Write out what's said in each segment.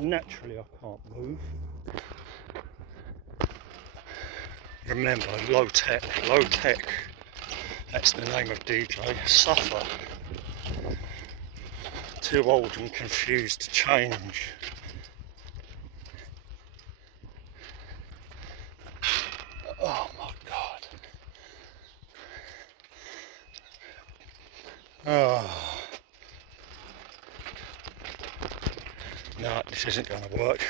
Naturally I can't move. Remember, low tech, that's the name of DJ, suffer. Too old and confused to change. Oh my God. Oh. No, this isn't going to work.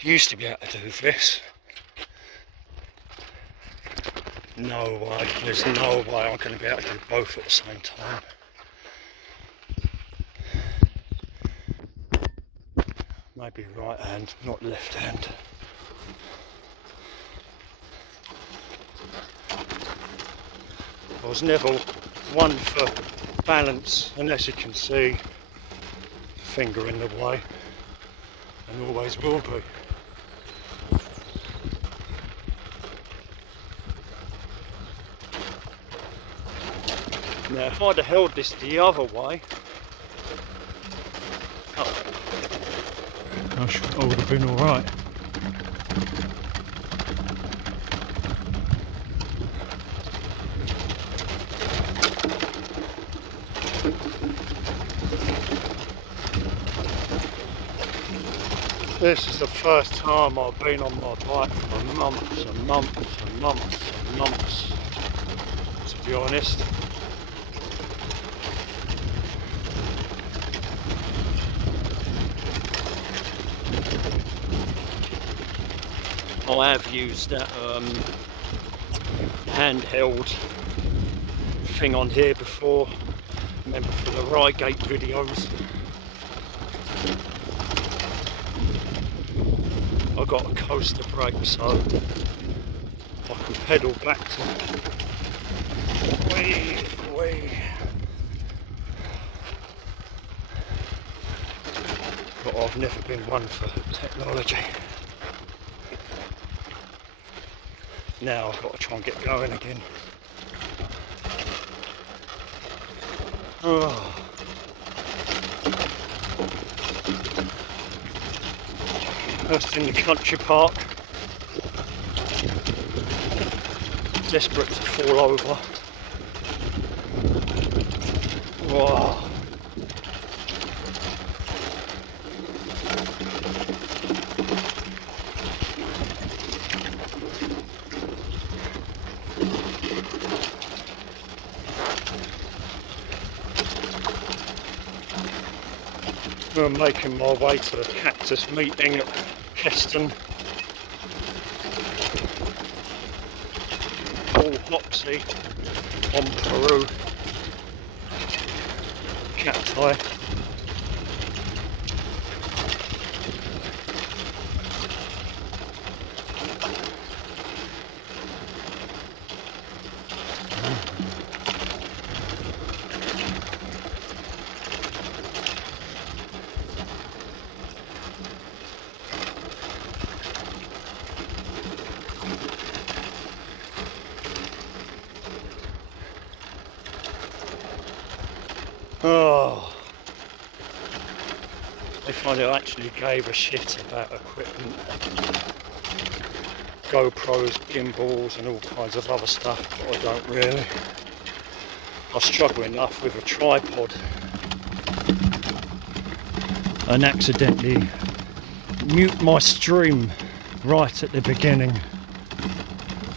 Used to be able to do this. No way, there's no way I'm going to be able to do both at the same time. Maybe right hand, not left hand. I was never one for balance, and as you can see, finger in the way, and always will be. Now if I'd have held this the other way, I would have been alright. This is the first time I've been on my bike for months and months and months and months, to be honest. I have used that handheld thing on here before, remember for the Reigate videos. I got a coaster brake so I can pedal back to wee. But I've never been one for technology. Now I've got to try and get going again. Oh. First in the country park. Desperate to fall over. Wow. I'm making my way to the cactus meeting at Keston. All Hoxie on Peru. Cacti. Oh, they find I actually gave a shit about equipment, GoPros, gimbals and all kinds of other stuff, but I don't really. I struggle enough with a tripod and accidentally mute my stream right at the beginning.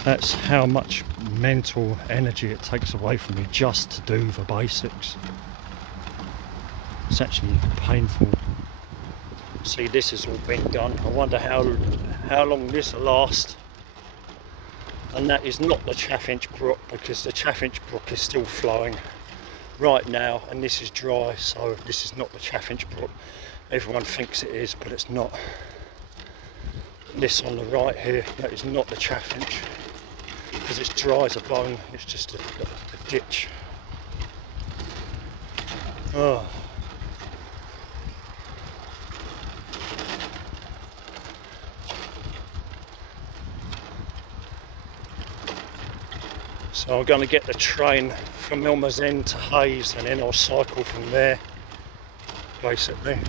That's how much mental energy it takes away from me just to do the basics. It's actually painful. See, this has all been done. I wonder how long this will last. And that is not the Chaffinch Brook, because the Chaffinch Brook is still flowing right now, and this is dry, so this is not the Chaffinch Brook. Everyone thinks it is, but it's not. This on the right here, that is not the Chaffinch, because it's dry as a bone. It's just a ditch. Oh. So I'm going to get the train from Elmers End to Hayes, and then I'll cycle from there, basically.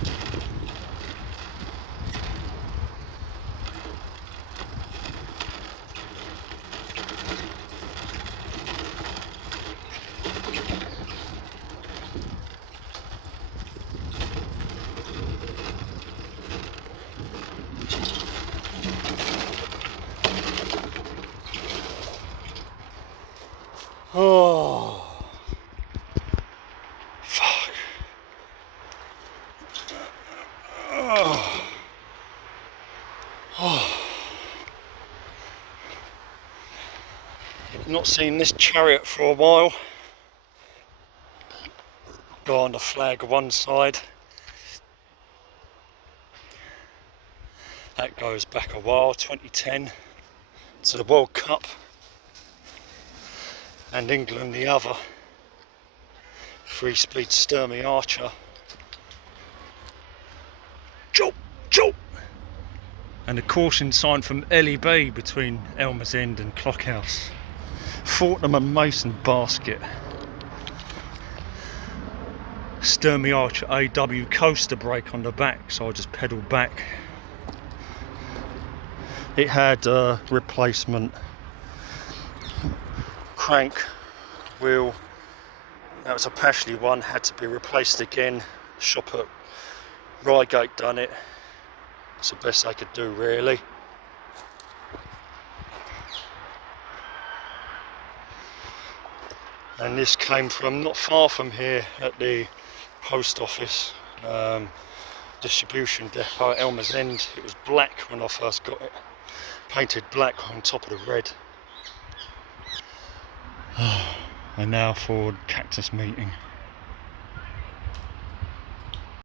Oh, fuck. Oh. Oh. Not seen this Charriot for a while. Go on the flag one side. That goes back a while, 2010, to the World Cup. And England the other. 3-speed Sturmey Archer. Chop, chop! And a caution sign from LEB between Elmers End and Clockhouse. Fortnum and Mason basket. Sturmey Archer AW coaster brake on the back, so I just pedalled back. It had a replacement crank wheel. That was a Pashley one, had to be replaced again. Shop at Reigate done it. It's the best they could do, really. And this came from not far from here at the post office, distribution depot at Elmers End. It was black when I first got it, painted black on top of the red. And now for cactus meeting.